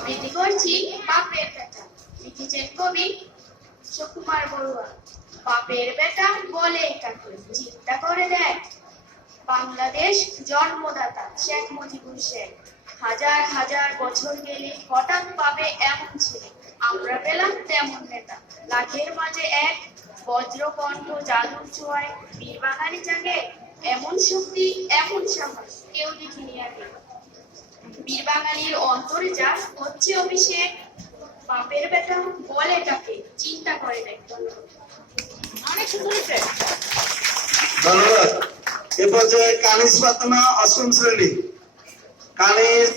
আবৃত্তি করছি বাপের বেটা। লিখেছেন কবি সুকুমার বড়ুয়া। বাপের বেটা বলে কাকে, চিন্তা করে দেখ। বাংলাদেশ জন্মদাতা শেখ মুজিবুর শেখ। হাজার হাজার বছর গেলে হঠাৎ পাবে এমন ছেলে। আমরা পেলাম তেমন নেতা। লাখের মাঝে এক, বজ্রকণ্ঠ জাদুর ছোঁয়ায় বীর বাঙালি জাগে। এমন শক্তি, এমন সাহস কেউ দেখিনি আগে। বীর বাঙালির অন্তরে যা হচ্ছে অভিষেক। বাপের বেটা বলে কাকে, চিন্তা করে দেখ। অনেক সুন্দর হয়েছে। ধন্যবাদ। এ পর্যায়ে কানিজ ফাতেমা অষ্টম শ্রেণী। কানিজ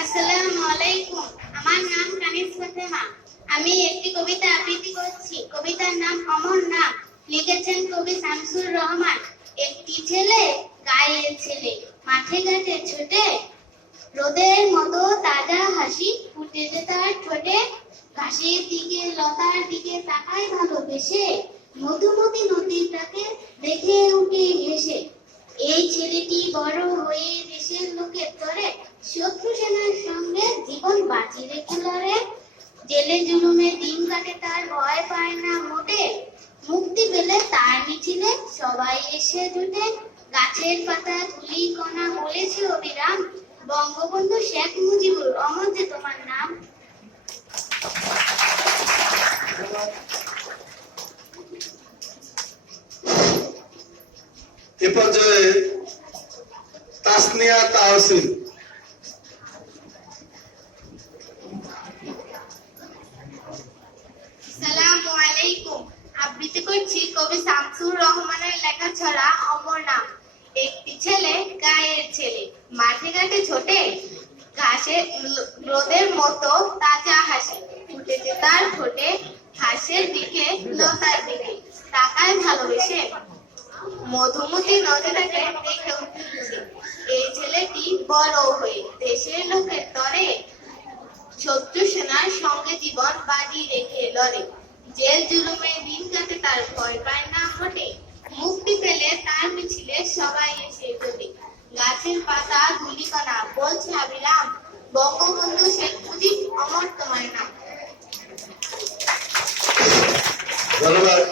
আসসালামু আলাইকুম। আমার নাম কানিজ ফাতেমা। আমি একটি কবিতা আবৃত্তি করছি। কবিতার নাম অমর নাম। লিখেছেন কবি শামসুর রহমান। একটি ছেলে, গায়ের ছেলে, মাঠে ঘাটে ছোটে, রোদের মতো তাজা হাসি ফুটেছে তার ঠোঁটে। ঘাসের দিকে লতার দিকে তাকায় ভালোবেসে, মধুমতি নদীটাকে দেখে উঠে হেসে। এই ছেলেটি বড় হয়ে দেশের লোকের তরে শত্রু সেনার সঙ্গে জীবন বাজি রেখে লড়ে। জেলে জুলুমে দিন কাটে তার, ভয় পায় না মোটে। মুক্তি পেলে তার মিছিলে সবাই এসে জুটে। গাছের পাতা ধুলি কণা বলেছে অবিরাম, বঙ্গবন্ধু শেখ মুজিবুর অমর যে তোমার নাম। এ পর্যায়ে তাসনিয়া তাহসিন। আসসালামু আলাইকুম। আবৃত্তি করছি কবি শামসুর রহমানের লেখা ছড়া অমর নাম। একটি ছেলে, গায়ের ছেলে, মাঠে ঘাটে ছোটে, ঘাসে রোদের মতো তাজা হাসি ফুটেছে তার ঠোঁটে। ঘাসের দিকে লতার দিকে তাকায় ভালোবেসে, মধুমতি নদীটাকে দেখে উঠেছে। এই ছেলেটি বড় হয়ে দেশের লোকের তরে শত্রু সেনার সঙ্গে জীবন বাজি রেখে লড়ে। জেল জুলুমে দিন কাটে তার, ভয় পায় না মোটে। মুক্তি পেলে তার মিছিলে সবাই এসে জোটে। গাছের পাতা ধুলিকণা বলছে অবিরাম, বঙ্গবন্ধু শেখ মুজিব অমর তোমার নাম। ধন্যবাদ।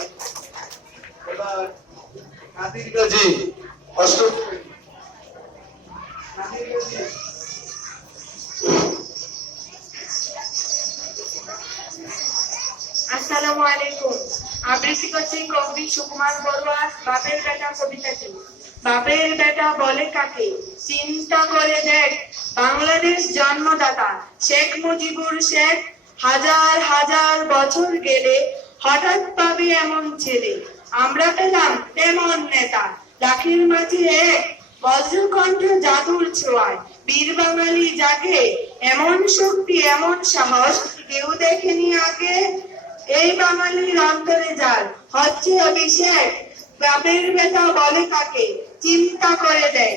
এবার নাদির গাজী অষ্টম শ্রেণী। নাদির গাজী। আসসালামু আলাইকুম। আবৃত্তি করছি কবি সুকুমার বড়ুয়া বাপের বেটা কবিতাটি। বাপের বেটা বলে কাকে, চিন্তা করে দেখ। বাংলাদেশ জন্মদাতা শেখ মুজিবুর শেখ। হাজার হাজার বছর গেলে হঠাৎ পাবে এমন ছেলে। আমরা পেলাম তেমন নেতা। লাখের মাঝে এক, বজ্রকণ্ঠ জাদুর ছোঁয়ায় বীর বাঙালি জাগে। এমন শক্তি, এমন সাহস কেউ দেখেনি আগে। এই বাঙালির অন্তরে যার হচ্ছে অভিষেক। বাপের বেটা বলে কাকে, চিন্তা করে দেখ।